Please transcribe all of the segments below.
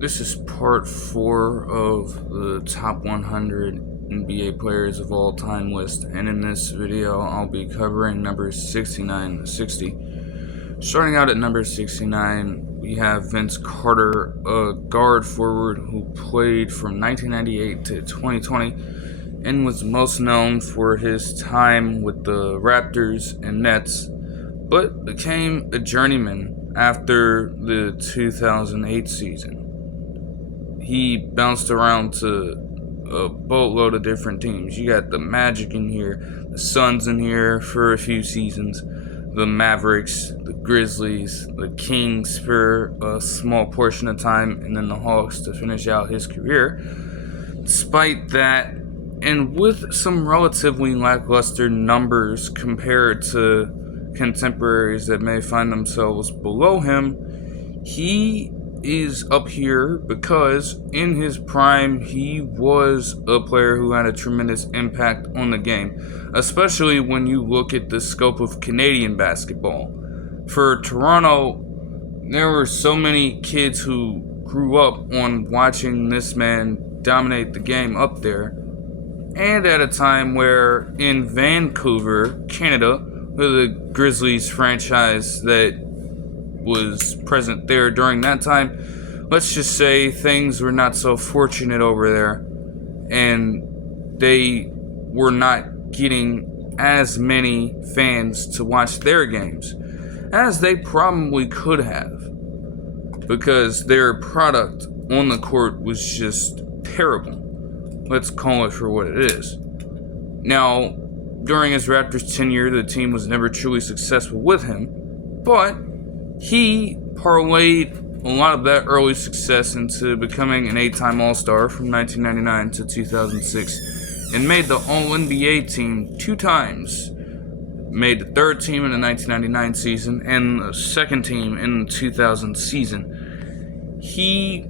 This is part 4 of the top 100 NBA players of all time list, and in this video I'll be covering numbers 69 to 60. Starting out at number 69, we have Vince Carter, a guard forward who played from 1998 to 2020 and was most known for his time with the Raptors and Nets, but became a journeyman after the 2008 season. He bounced around to a boatload of different teams. You got the Magic in here, the Suns in here for a few seasons, the Mavericks, the Grizzlies, the Kings for a small portion of time, and then the Hawks to finish out his career. Despite that, and with some relatively lackluster numbers compared to contemporaries that may find themselves below him, he is up here because in his prime he was a player who had a tremendous impact on the game, especially when you look at the scope of Canadian basketball. For Toronto, there were so many kids who grew up on watching this man dominate the game up there, and at a time where in Vancouver, Canada, the Grizzlies franchise that was present there during that time, let's just say things were not so fortunate over there, and they were not getting as many fans to watch their games as they probably could have, because their product on the court was just terrible. Let's call it for what it is. Now, during his Raptors tenure, the team was never truly successful with him, but he parlayed a lot of that early success into becoming an 8-time All-Star from 1999 to 2006 and made the All-NBA team 2 times. Made the 3rd team in the 1999 season and the 2nd team in the 2000 season. He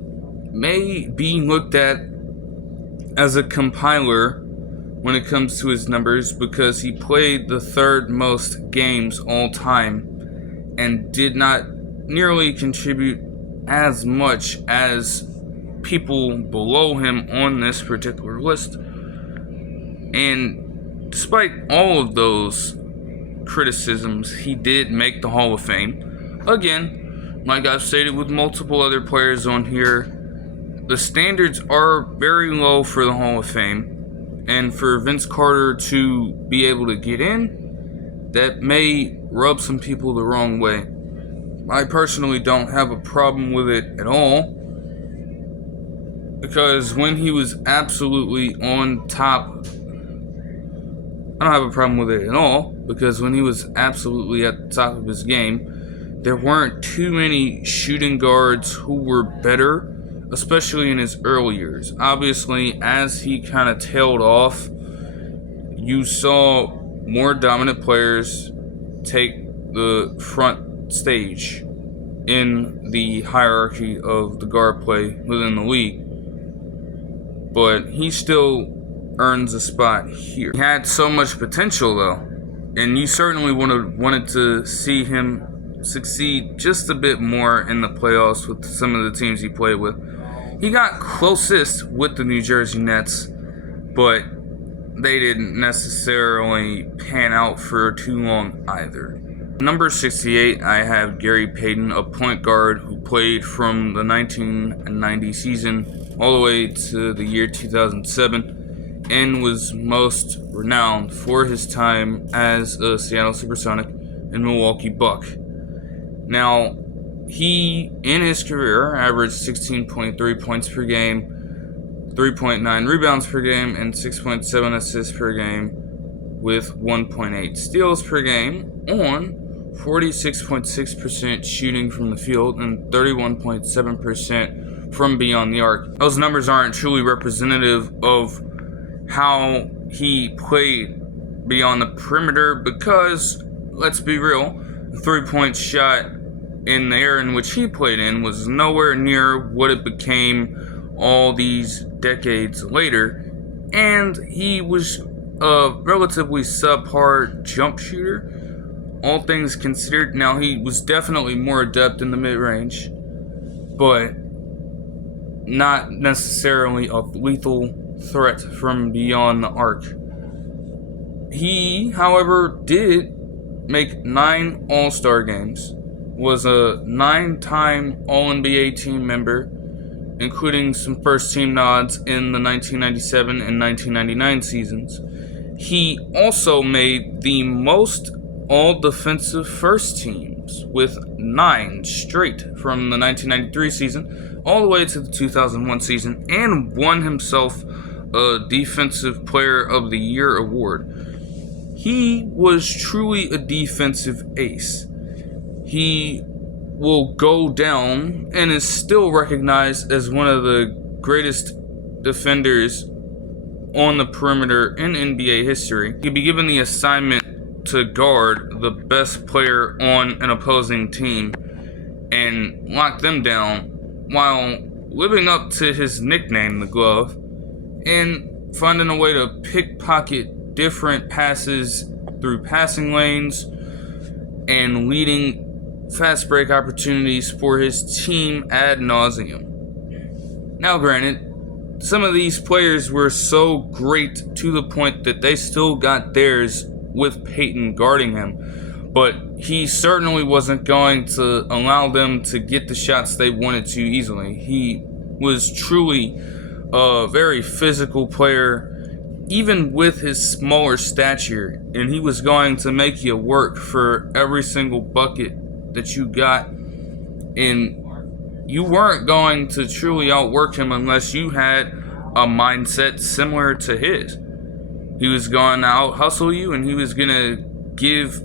may be looked at as a compiler when it comes to his numbers because he played the 3rd most games all time and did not nearly contribute as much as people below him on this particular list. And despite all of those criticisms, he did make the Hall of Fame. Again, like I've stated with multiple other players on here, the standards are very low for the Hall of Fame, and for Vince Carter to be able to get in, that may rub some people the wrong way. I personally don't have a problem with it at all, because when he was absolutely on top, I don't have a problem with it at all, because when he was absolutely at the top of his game, there weren't too many shooting guards who were better, especially in his early years. Obviously, as he kind of tailed off, you saw more dominant players take the front stage in the hierarchy of the guard play within the league, but he still earns a spot here. He had so much potential though, and you certainly wanted to see him succeed just a bit more in the playoffs with some of the teams he played with. He got closest with the New Jersey Nets, but they didn't necessarily pan out for too long either. Number 68, I have Gary Payton, a point guard who played from the 1990 season all the way to the year 2007 and was most renowned for his time as a Seattle Supersonic and Milwaukee Buck. Now, he, in his career, averaged 16.3 points per game, 3.9 rebounds per game, and 6.7 assists per game, with 1.8 steals per game on 46.6% shooting from the field and 31.7% from beyond the arc. Those numbers aren't truly representative of how he played beyond the perimeter because, let's be real, the 3-point shot in the era in which he played in was nowhere near what it became all these decades later, and he was a relatively subpar jump shooter, all things considered. Now, he was definitely more adept in the mid-range, but not necessarily a lethal threat from beyond the arc. He, however, did make 9 All-Star games, was a 9-time All-NBA team member, including some first-team nods in the 1997 and 1999 seasons. He also made the most all-defensive first teams, with 9 straight from the 1993 season all the way to the 2001 season, and won himself a Defensive Player of the Year award. He was truly a defensive ace. He will go down and is still recognized as one of the greatest defenders on the perimeter in NBA history. He'd be given the assignment to guard the best player on an opposing team and lock them down while living up to his nickname, the Glove, and finding a way to pickpocket different passes through passing lanes and leading fast break opportunities for his team ad nauseum. Now, granted, some of these players were so great to the point that they still got theirs with Peyton guarding him, but he certainly wasn't going to allow them to get the shots they wanted to easily. He was truly a very physical player, even with his smaller stature, and he was going to make you work for every single bucket that you got, and you weren't going to truly outwork him unless you had a mindset similar to his. He was going to out hustle you, and he was going to give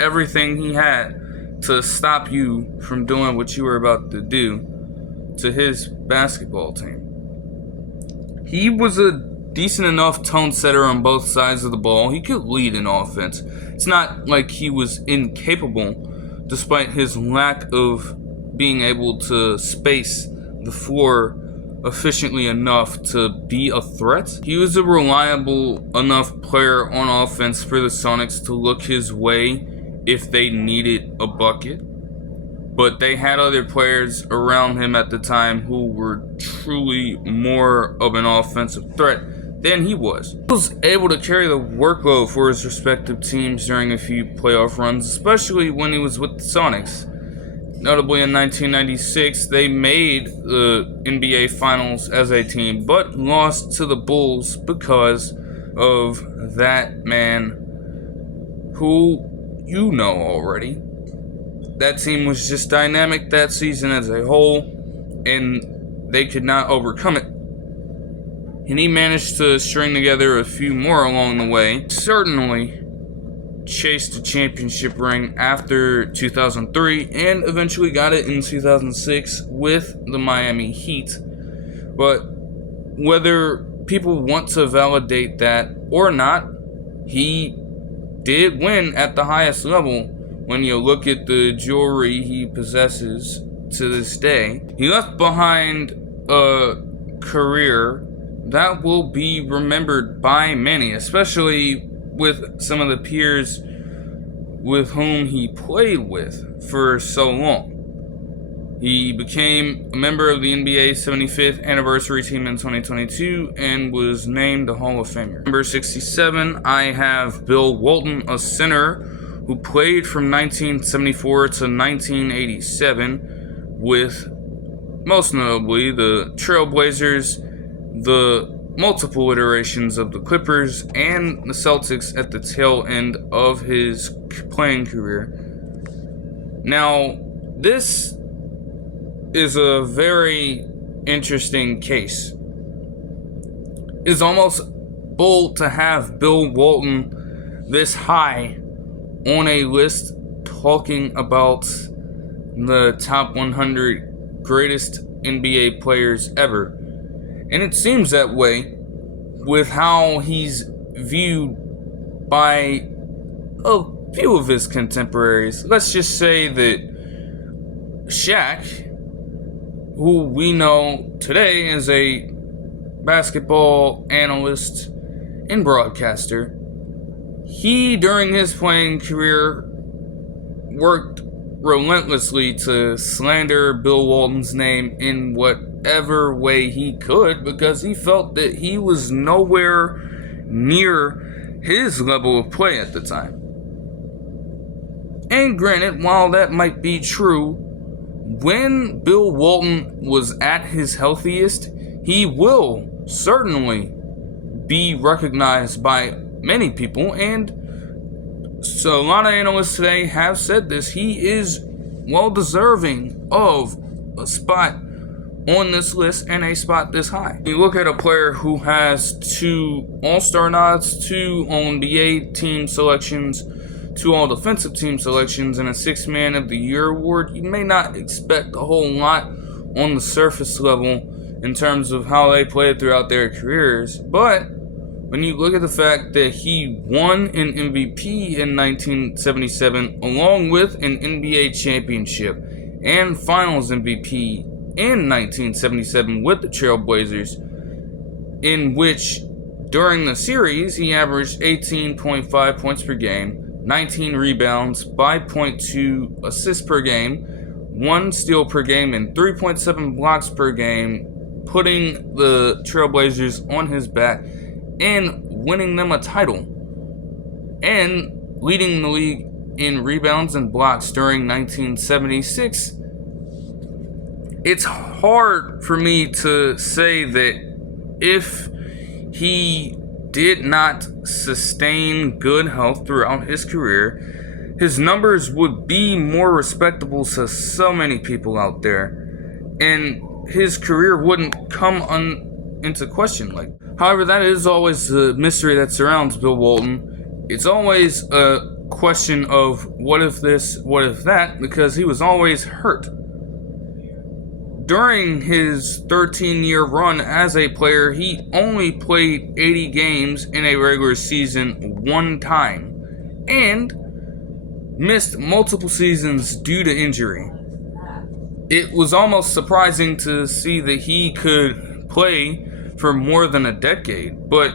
everything he had to stop you from doing what you were about to do to his basketball team. He was a decent enough tone setter on both sides of the ball. He could lead in offense. It's not like he was incapable, despite his lack of being able to space the floor efficiently enough to be a threat. He was a reliable enough player on offense for the Sonics to look his way if they needed a bucket, but they had other players around him at the time who were truly more of an offensive threat than he was. He was able to carry the workload for his respective teams during a few playoff runs, especially when he was with the Sonics. Notably in 1996, they made the NBA Finals as a team, but lost to the Bulls because of that man who you know already. That team was just dynamic that season as a whole, and they could not overcome it. And he managed to string together a few more along the way. Certainly chased a championship ring after 2003 and eventually got it in 2006 with the Miami Heat. But whether people want to validate that or not, he did win at the highest level when you look at the jewelry he possesses to this day. He left behind a career that will be remembered by many, especially with some of the peers with whom he played with for so long. He became a member of the NBA's 75th anniversary team in 2022 and was named a Hall of Famer. Number 67, I have Bill Walton, a center who played from 1974 to 1987 with, most notably, the Trailblazers, the multiple iterations of the Clippers, and the Celtics at the tail end of his playing career. Now, this is a very interesting case. It's almost bold to have Bill Walton this high on a list talking about the top 100 greatest NBA players ever. And it seems that way with how he's viewed by a few of his contemporaries. Let's just say that Shaq, who we know today as a basketball analyst and broadcaster, he, during his playing career, worked relentlessly to slander Bill Walton's name in what whatever way he could because he felt that he was nowhere near his level of play at the time. And granted, while that might be true, when Bill Walton was at his healthiest, he will certainly be recognized by many people, and so a lot of analysts today have said this. He is well deserving of a spot on this list and a spot this high. You look at a player who has 2 All-Star nods, 2 All-NBA team selections, 2 All-Defensive team selections, and a 6th Man of the Year award. You may not expect a whole lot on the surface level in terms of how they played throughout their careers, but when you look at the fact that he won an MVP in 1977 along with an NBA championship and Finals MVP in 1977 with the Trailblazers, in which during the series he averaged 18.5 points per game, 19 rebounds, 5.2 assists per game, 1 steal per game, and 3.7 blocks per game, putting the Trailblazers on his back and winning them a title, and leading the league in rebounds and blocks during 1976. It's hard for me to say that if he did not sustain good health throughout his career, his numbers would be more respectable to so many people out there, and his career wouldn't come into question. However, that is always the mystery that surrounds Bill Walton. It's always a question of what if this, what if that, because he was always hurt. During his 13-year run as a player, he only played 80 games in a regular season 1 time, and missed multiple seasons due to injury. It was almost surprising to see that he could play for more than a decade, but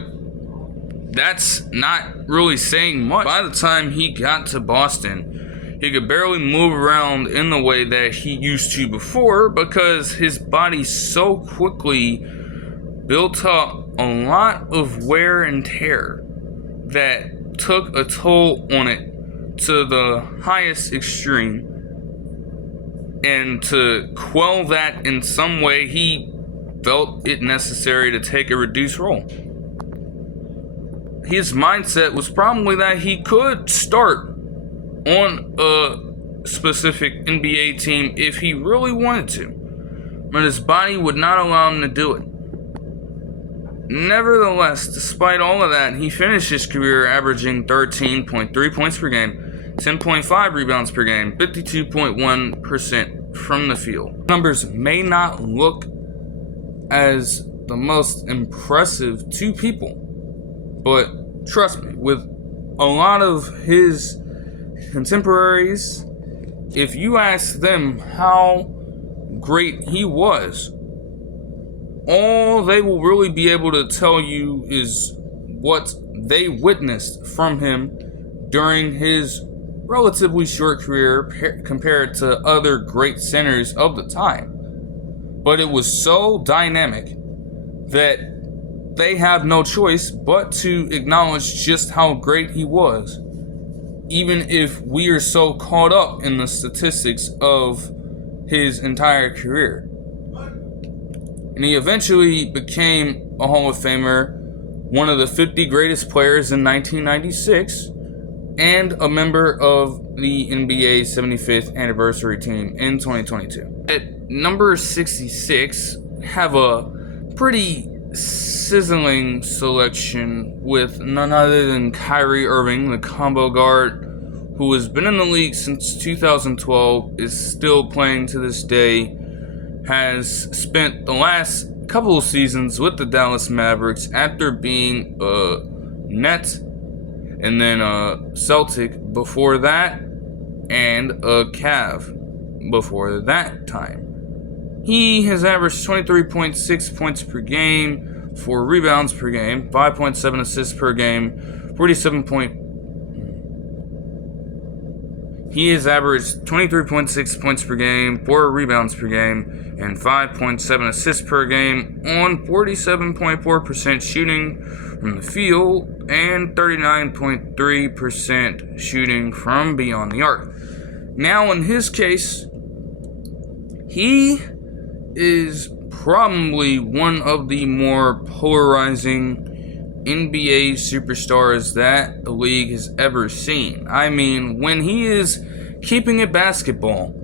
that's not really saying much. By the time he got to Boston, he could barely move around in the way that he used to before because his body so quickly built up a lot of wear and tear that took a toll on it to the highest extreme. And to quell that in some way, he felt it necessary to take a reduced role. His mindset was probably that he could start on a specific NBA team if he really wanted to, but his body would not allow him to do it. Nevertheless, despite all of that, he finished his career averaging 13.3 points per game, 10.5 rebounds per game, 52.1% from the field. Numbers may not look as the most impressive to people, but trust me, with a lot of his contemporaries, if you ask them how great he was, all they will really be able to tell you is what they witnessed from him during his relatively short career compared to other great centers of the time. But it was so dynamic that they have no choice but to acknowledge just how great he was, even if we are so caught up in the statistics of his entire career. And he eventually became a Hall of Famer, one of the 50 greatest players in 1996, and a member of the NBA 75th anniversary team in 2022. At number 66, have a pretty sizzling selection with none other than Kyrie Irving, the combo guard who has been in the league since 2012, is still playing to this day, has spent the last couple of seasons with the Dallas Mavericks after being a Net and then a Celtic before that, and a Cav before that time. He has averaged 23.6 points per game, 4 rebounds per game, 5.7 assists per game, He has averaged 23.6 points per game, 4 rebounds per game, and 5.7 assists per game on 47.4% shooting from the field and 39.3% shooting from beyond the arc. Now, in his case, he is probably one of the more polarizing NBA superstars that the league has ever seen. I mean, when he is keeping it basketball,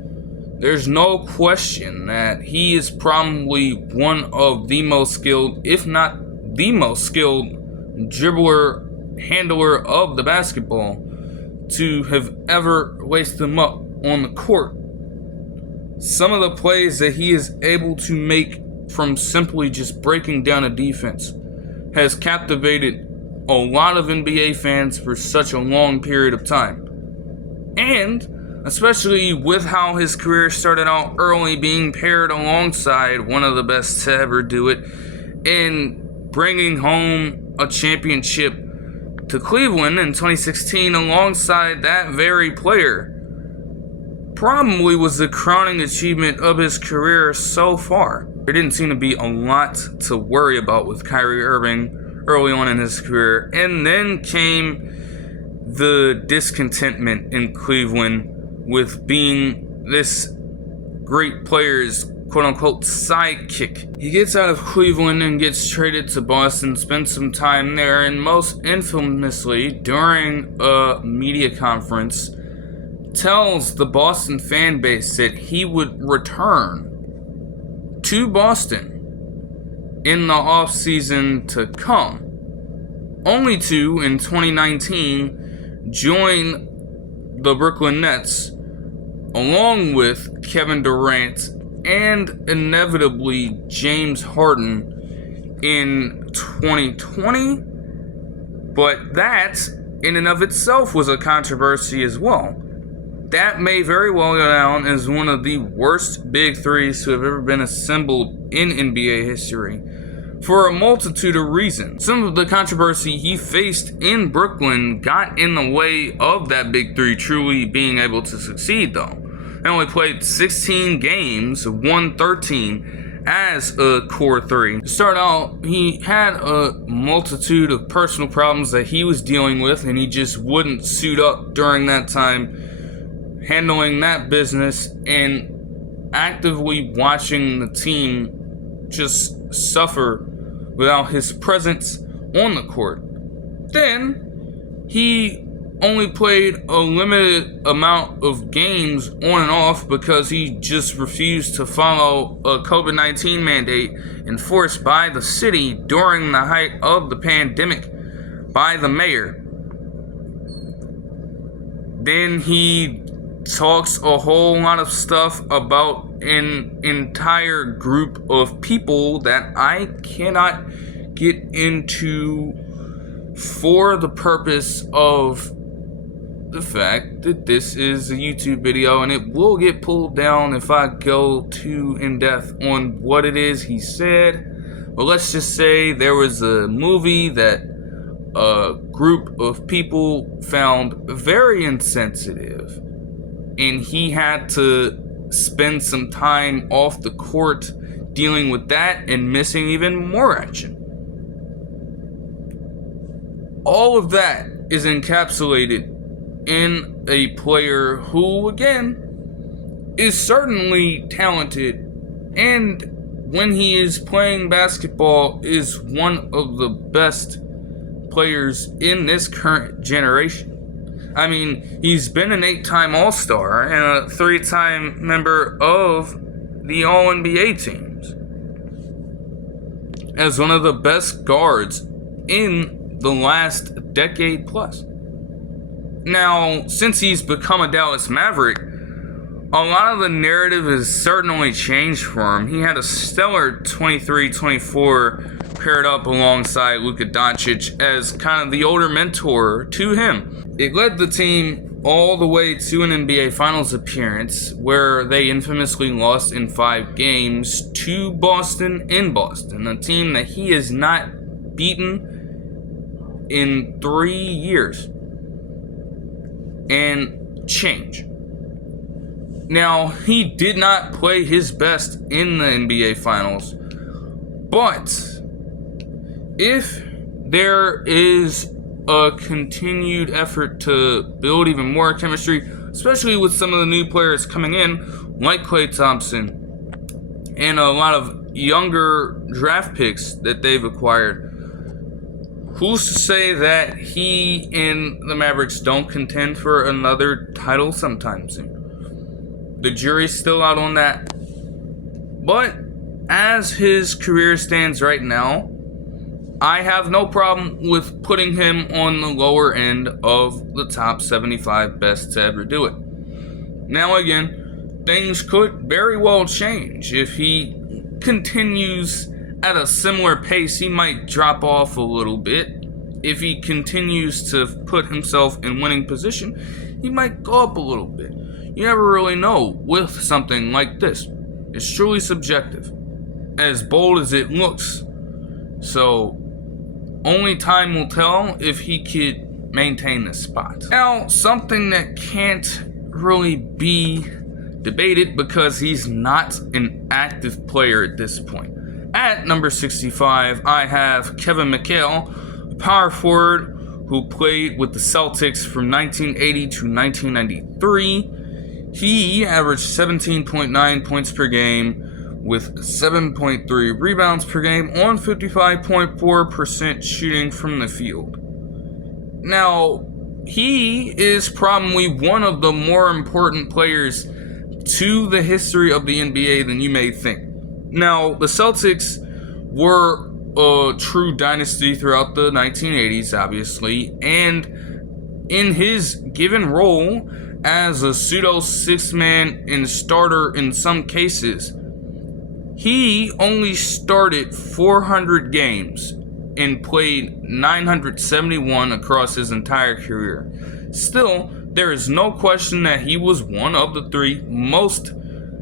there's no question that he is probably one of the most skilled, if not the most skilled, dribbler, handler of the basketball to have ever laced them up on the court. Some of the plays that he is able to make from simply just breaking down a defense has captivated a lot of NBA fans for such a long period of time. And especially with how his career started out early, being paired alongside one of the best to ever do it, and bringing home a championship to Cleveland in 2016 alongside that very player, probably was the crowning achievement of his career so far. There didn't seem to be a lot to worry about with Kyrie Irving early on in his career, and then came the discontentment in Cleveland with being this great player's quote-unquote sidekick. He gets out of Cleveland and gets traded to Boston, spends some time there, and most infamously, during a media conference, tells the Boston fan base that he would return to Boston in the offseason to come, only to, in 2019, join the Brooklyn Nets along with Kevin Durant and inevitably James Harden in 2020. But that, in and of itself, was a controversy as well. That may very well go down as one of the worst big threes to have ever been assembled in NBA history for a multitude of reasons. Some of the controversy he faced in Brooklyn got in the way of that big three truly being able to succeed, though. He only played 16 games, won 13 as a core three. To start out, he had a multitude of personal problems that he was dealing with, and he just wouldn't suit up during that time, handling that business and actively watching the team just suffer without his presence on the court. Then he only played a limited amount of games on and off because he just refused to follow a COVID-19 mandate enforced by the city during the height of the pandemic by the mayor. Then he talks a whole lot of stuff about an entire group of people that I cannot get into for the purpose of the fact that this is a YouTube video, and it will get pulled down if I go too in depth on what it is he said. But let's just say there was a movie that a group of people found very insensitive, and he had to spend some time off the court dealing with that and missing even more action. All of that is encapsulated in a player who, again, is certainly talented, and when he is playing basketball is one of the best players in this current generation. I mean, he's been an 8-time All-Star and a 3-time member of the All-NBA teams as one of the best guards in the last decade plus. Now, since he's become a Dallas Maverick, a lot of the narrative has certainly changed for him. He had a stellar 23-24 paired up alongside Luka Doncic as kind of the older mentor to him. It led the team all the way to an NBA Finals appearance where they infamously lost in 5 games to Boston in Boston, a team that he has not beaten in 3 years and change. Now, he did not play his best in the NBA Finals, but if there is a continued effort to build even more chemistry, especially with some of the new players coming in, like Klay Thompson, and a lot of younger draft picks that they've acquired, who's to say that he and the Mavericks don't contend for another title sometime soon? The jury's still out on that. But as his career stands right now, I have no problem with putting him on the lower end of the top 75 best to ever do it. Now again, things could very well change. If he continues at a similar pace, he might drop off a little bit. If he continues to put himself in winning position, he might go up a little bit. You never really know with something like this. It's truly subjective, as bold as it looks. So, only time will tell if he could maintain this spot. Now, something that can't really be debated because he's not an active player at this point. At number 65, I have Kevin McHale, a power forward who played with the Celtics from 1980 to 1993. He averaged 17.9 points per game with 7.3 rebounds per game on 55.4% shooting from the field. Now, he is probably one of the more important players to the history of the NBA than you may think. Now, the Celtics were a true dynasty throughout the 1980s, obviously, and in his given role as a pseudo six-man and starter in some cases, he only started 400 games and played 971 across his entire career. Still, there is no question that he was one of the three most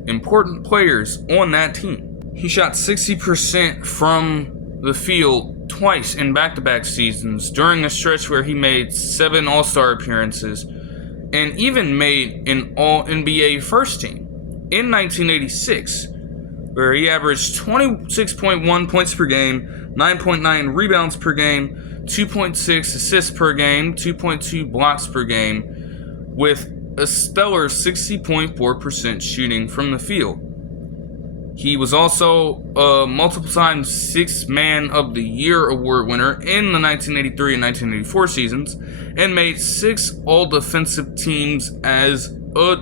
important players on that team. He shot 60% from the field twice in back-to-back seasons during a stretch where he made 7 All-Star appearances and even made an All-NBA first team in 1986, where he averaged 26.1 points per game, 9.9 rebounds per game, 2.6 assists per game, 2.2 blocks per game, with a stellar 60.4% shooting from the field. He was also a multiple-time Sixth-Man of the Year award winner in the 1983 and 1984 seasons, and made 6 all-defensive teams as a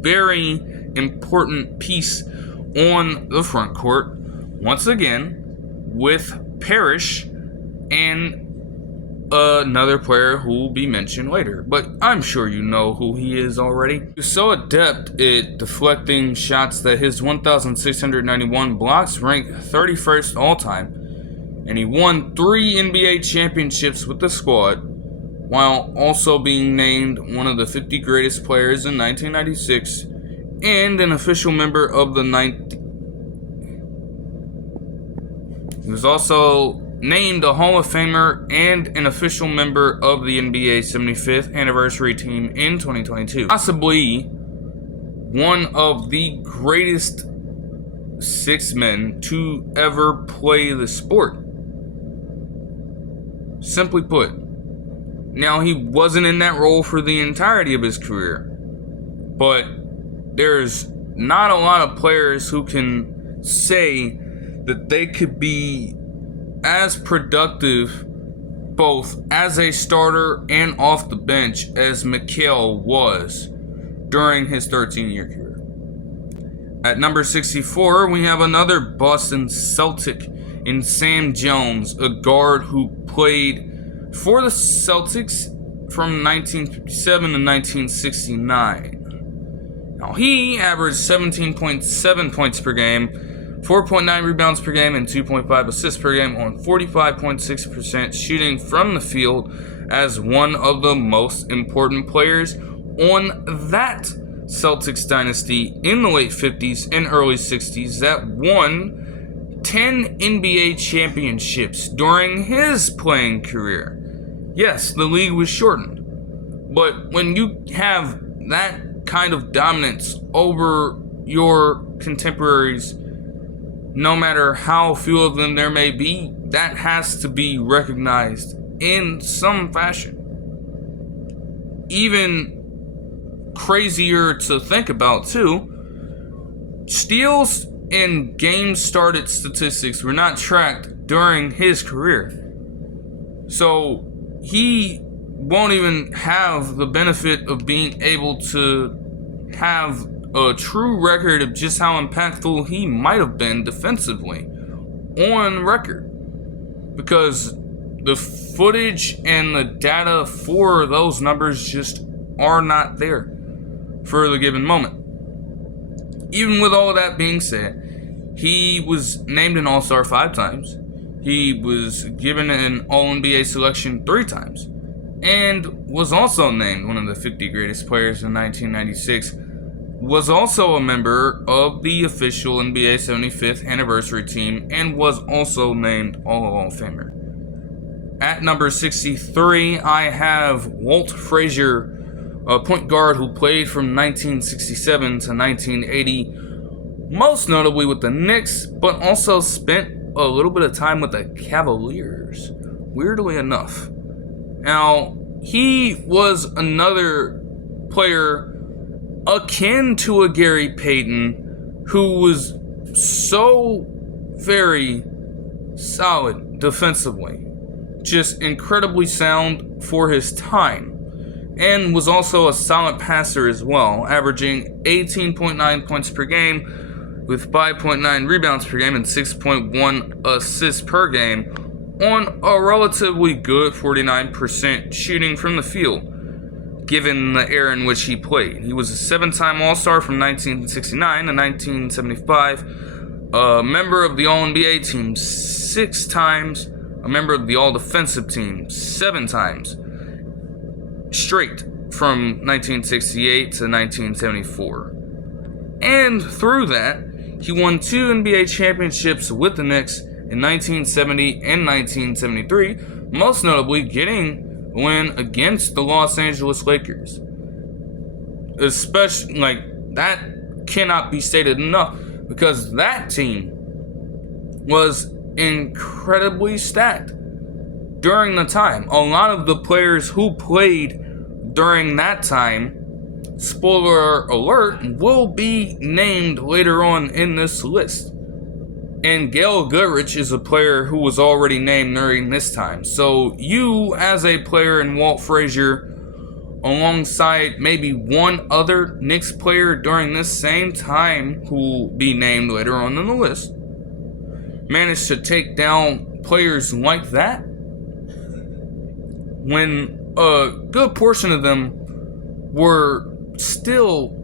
very important piece on the front court, once again, with Parrish and another player who will be mentioned later, but I'm sure you know who he is already. He's so adept at deflecting shots that his 1,691 blocks rank 31st all-time, and he won 3 NBA championships with the squad, while also being named one of the 50 greatest players in 1996, and an official member of the He was also named a Hall of Famer and an official member of the NBA 75th anniversary team in 2022. Possibly one of the greatest 6 men to ever play the sport. Simply put. Now, he wasn't in that role for the entirety of his career, but there's not a lot of players who can say that they could be as productive both as a starter and off the bench as McHale was during his 13-year career. At number 64, we have another Boston Celtic in Sam Jones, a guard who played for the Celtics from 1957 to 1969. Now, he averaged 17.7 points per game, 4.9 rebounds per game, and 2.5 assists per game on 45.6% shooting from the field as one of the most important players on that Celtics dynasty in the late 50s and early 60s that won 10 NBA championships during his playing career. Yes, the league was shortened, but when you have that kind of dominance over your contemporaries, no matter how few of them there may be, that has to be recognized in some fashion. Even crazier to think about too, steals and games started statistics were not tracked during his career. So he won't even have the benefit of being able to have a true record of just how impactful he might have been defensively on record, because the footage and the data for those numbers just are not there for the given moment. Even with all of that being said, he was named an All-Star 5 times. He was given an All-NBA selection 3 times, and was also named one of the 50 greatest players in 1996. Was also a member of the official NBA 75th anniversary team, and was also named All Famer. At number 63, I have Walt Frazier, a point guard who played from 1967 to 1980, most notably with the Knicks, but also spent a little bit of time with the Cavaliers, weirdly enough. Now, he was another player akin to a Gary Payton, who was so very solid defensively, just incredibly sound for his time, and was also a solid passer as well, averaging 18.9 points per game with 5.9 rebounds per game and 6.1 assists per game on a relatively good 49% shooting from the field, given the era in which he played. He was a 7-time All-Star from 1969 to 1975, a member of the All-NBA team 6 times, a member of the All-Defensive team 7 times, straight from 1968 to 1974. And through that, he won 2 NBA championships with the Knicks in 1970 and 1973, most notably getting a win against the Los Angeles Lakers. Especially, that cannot be stated enough, because that team was incredibly stacked during the time. A lot of the players who played during that time, spoiler alert, will be named later on in this list. And Gail Goodrich is a player who was already named during this time. So you, as a player in Walt Frazier, alongside maybe one other Knicks player during this same time who will be named later on in the list, managed to take down players like that, when a good portion of them were still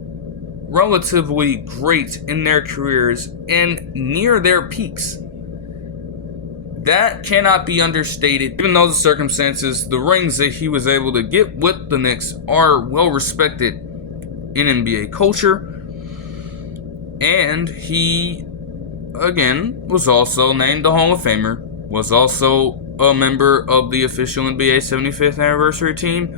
relatively great in their careers and near their peaks. That cannot be understated. Given those circumstances, the rings that he was able to get with the Knicks are well respected in NBA culture. And he, again, was also named the Hall of Famer, was also a member of the official NBA 75th anniversary team,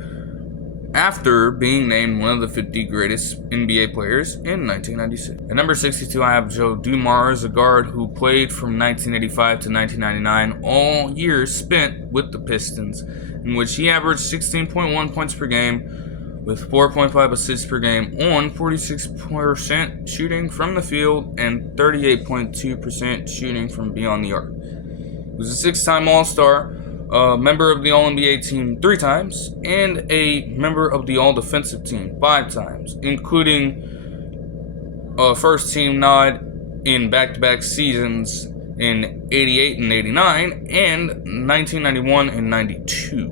after being named one of the 50 greatest NBA players in 1996. At number 62, I have Joe Dumars, a guard who played from 1985 to 1999, all years spent with the Pistons, in which he averaged 16.1 points per game with 4.5 assists per game on 46% shooting from the field and 38.2% shooting from beyond the arc. He was a 6-time All-Star, a member of the All-NBA team 3 times, and a member of the All-Defensive team 5 times, including a first-team nod in back-to-back seasons in 88 and 89, and 1991 and 92.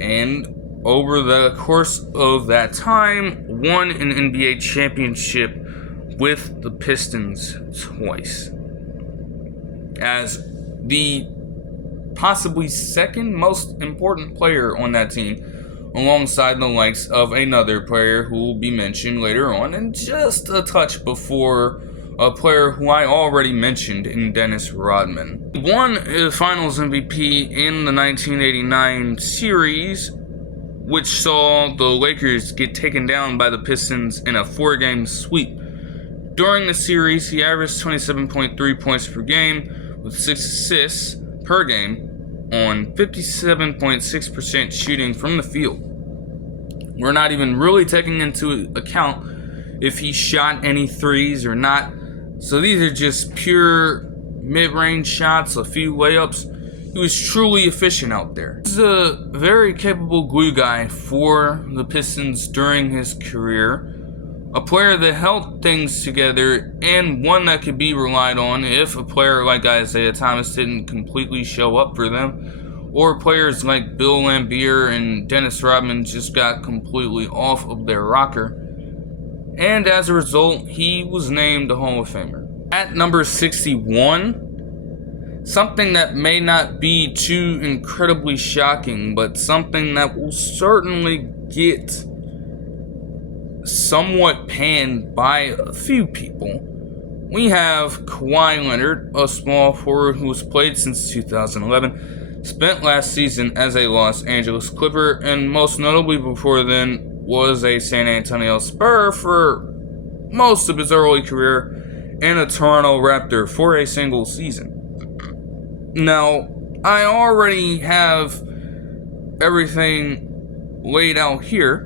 And over the course of that time, won an NBA championship with the Pistons twice, as the possibly second most important player on that team, alongside the likes of another player who will be mentioned later on, and just a touch before a player who I already mentioned in Dennis Rodman. Won the Finals MVP in the 1989 series which saw the Lakers get taken down by the Pistons in a 4-game sweep. During the series, he averaged 27.3 points per game with 6 assists per game on 57.6% shooting from the field. We're not even really taking into account if he shot any threes or not. So these are just pure mid-range shots, a few layups. He was truly efficient out there. He's a very capable glue guy for the Pistons during his career. A player that held things together and one that could be relied on if a player like Isaiah Thomas didn't completely show up for them, or players like Bill Laimbeer and Dennis Rodman just got completely off of their rocker. And as a result, he was named a Hall of Famer. At number 61, something that may not be too incredibly shocking, but something that will certainly get somewhat panned by a few people. We have Kawhi Leonard, a small forward who has played since 2011, spent last season as a Los Angeles Clipper, and most notably before then was a San Antonio Spur for most of his early career, and a Toronto Raptor for a single season. Now, I already have everything laid out here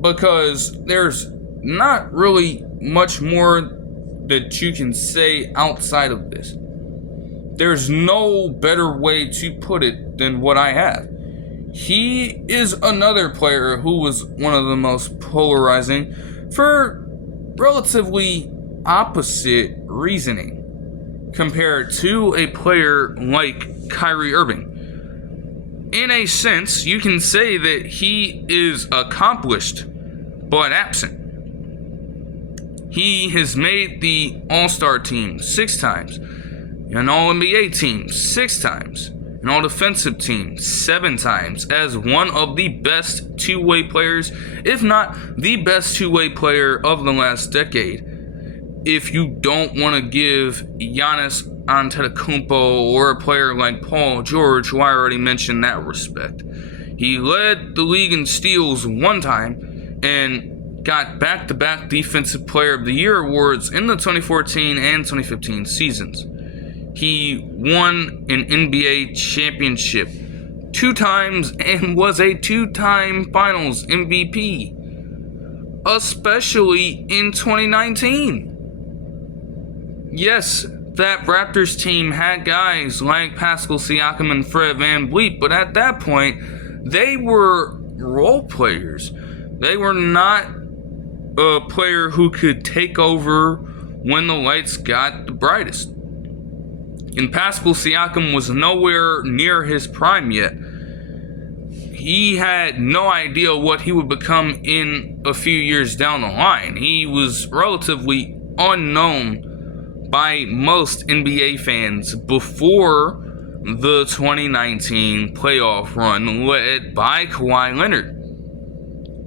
because there's not really much more that you can say outside of this. There's no better way to put it than what I have. He is another player who was one of the most polarizing for relatively opposite reasoning compared to a player like Kyrie Irving. In a sense, you can say that he is accomplished but absent. He has made the All-Star team 6 times, an All-NBA team 6 times, an All-Defensive team 7 times, as one of the best two-way players, if not the best two-way player of the last decade. If you don't want to give Giannis Antetokounmpo or a player like Paul George, who I already mentioned, that respect. He led the league in steals 1 time and got back-to-back Defensive Player of the Year awards in the 2014 and 2015 seasons. He won an NBA championship 2 times and was a 2-time Finals MVP, especially in 2019. Yes, that Raptors team had guys like Pascal Siakam and Fred VanVleet, but at that point, they were role players. They were not a player who could take over when the lights got the brightest. And Pascal Siakam was nowhere near his prime yet. He had no idea what he would become in a few years down the line. He was relatively unknown by most NBA fans before the 2019 playoff run led by Kawhi Leonard.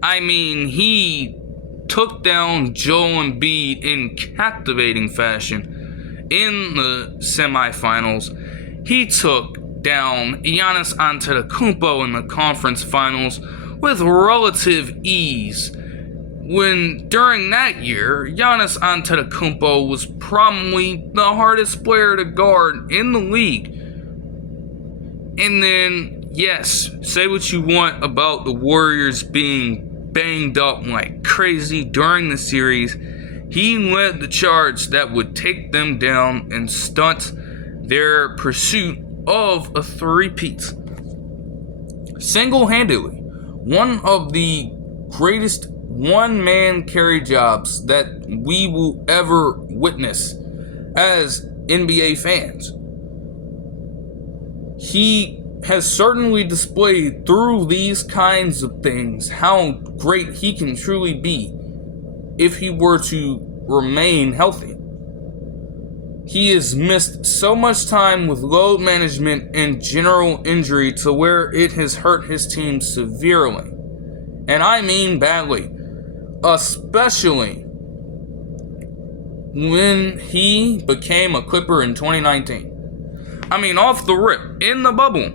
I mean, he took down Joel Embiid in captivating fashion in the semifinals. He took down Giannis Antetokounmpo in the conference finals with relative ease, when during that year, Giannis Antetokounmpo was probably the hardest player to guard in the league. And then, yes, say what you want about the Warriors being banged up like crazy during the series, he led the charge that would take them down and stunt their pursuit of a three-peat. Single-handedly, one of the greatest one-man carry jobs that we will ever witness as NBA fans. He has certainly displayed through these kinds of things how great he can truly be if he were to remain healthy. He has missed so much time with load management and general injury to where it has hurt his team severely. And I mean badly. Especially when he became a Clipper in 2019. I mean, off the rip, in the bubble,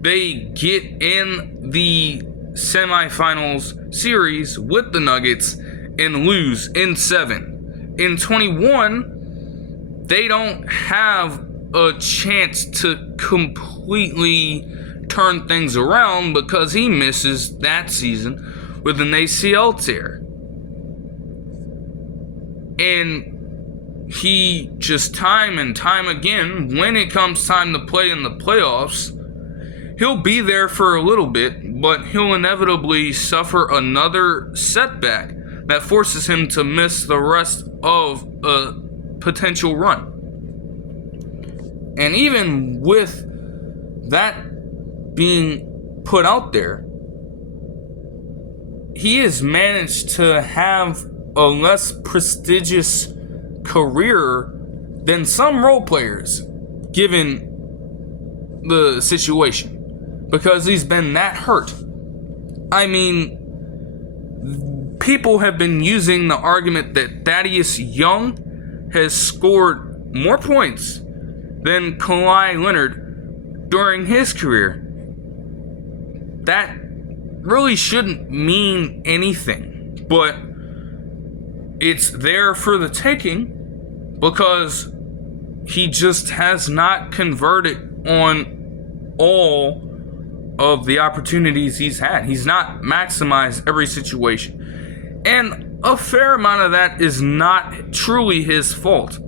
they get in the semifinals series with the Nuggets and lose in 7. In 21, they don't have a chance to completely turn things around because he misses that season with an ACL tear. And he just time and time again, when it comes time to play in the playoffs, he'll be there for a little bit, but he'll inevitably suffer another setback that forces him to miss the rest of a potential run. And even with that being put out there, he has managed to have a less prestigious career than some role players, given the situation, because he's been that hurt. I mean, people have been using the argument that Thaddeus Young has scored more points than Kawhi Leonard during his career. That really shouldn't mean anything, but it's there for the taking because he just has not converted on all of the opportunities he's had. He's not maximized every situation. And a fair amount of that is not truly his fault.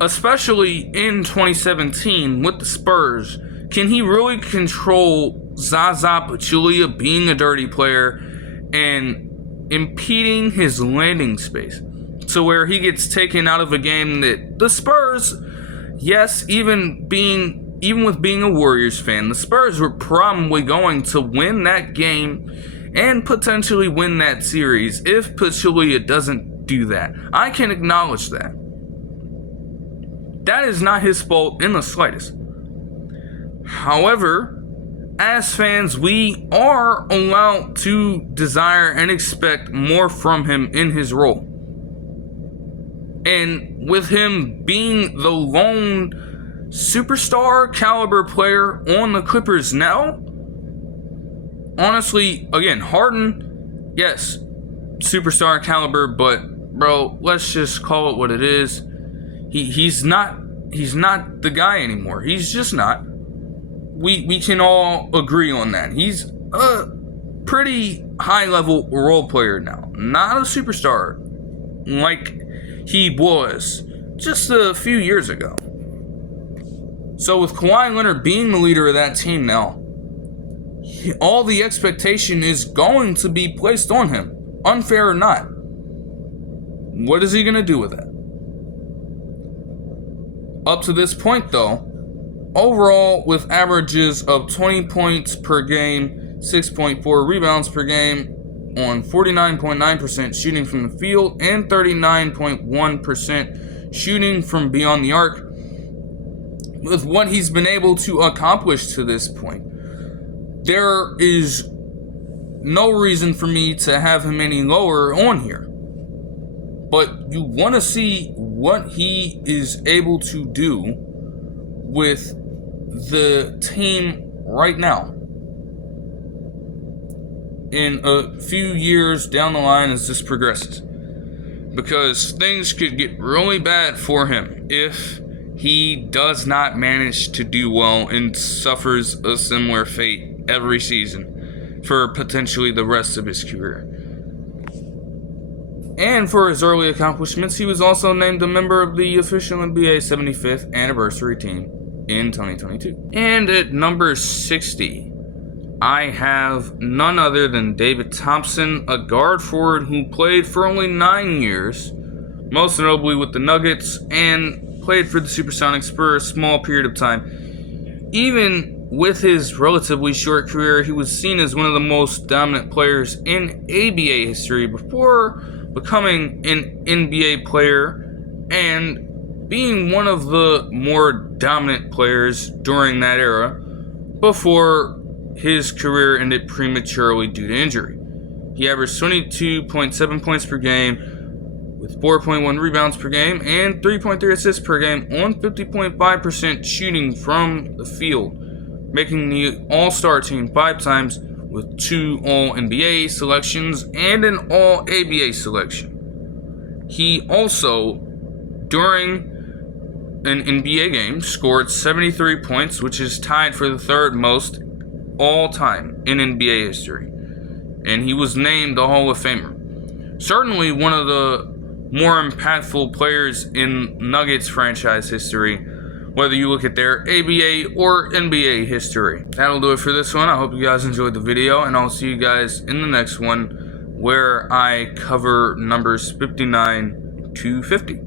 Especially in 2017 with the Spurs. Can he really control Zaza Pachulia being a dirty player and impeding his landing space to where he gets taken out of a game that the Spurs, yes, even with being a Warriors fan, the Spurs were probably going to win that game and potentially win that series if Pachulia doesn't do that. I can acknowledge that. That is not his fault in the slightest. However, as fans, we are allowed to desire and expect more from him in his role. And with him being the lone superstar caliber player on the Clippers now, honestly, again, Harden, yes, superstar caliber, but bro, let's just call it what it is. He's not the guy anymore. He's just not. We can all agree on that. He's a pretty high-level role player now. Not a superstar like he was just a few years ago. So with Kawhi Leonard being the leader of that team now, all the expectation is going to be placed on him, unfair or not. What is he going to do with that? Up to this point, though, overall, with averages of 20 points per game, 6.4 rebounds per game, on 49.9% shooting from the field, and 39.1% shooting from beyond the arc, with what he's been able to accomplish to this point, there is no reason for me to have him any lower on here. But you want to see what he is able to do with the team right now. In a few years down the line as this progresses. Because things could get really bad for him if he does not manage to do well and suffers a similar fate every season for potentially the rest of his career. And for his early accomplishments, he was also named a member of the official NBA 75th anniversary team in 2022. And at number 60, I have none other than David Thompson, a guard forward who played for only 9 years, most notably with the Nuggets, and played for the Supersonics for a small period of time. Even with his relatively short career, he was seen as one of the most dominant players in ABA history before becoming an NBA player and being one of the more dominant players during that era before his career ended prematurely due to injury. He averaged 22.7 points per game with 4.1 rebounds per game and 3.3 assists per game on 50.5% shooting from the field, making the All-Star team 5 times with 2 All-NBA selections and an All-ABA selection. He also, during an NBA game, scored 73 points, which is tied for the 3rd most all-time in NBA history. And he was named the Hall of Famer. Certainly one of the more impactful players in Nuggets franchise history, whether you look at their ABA or NBA history. That'll do it for this one. I hope you guys enjoyed the video, and I'll see you guys in the next one where I cover numbers 59 to 50.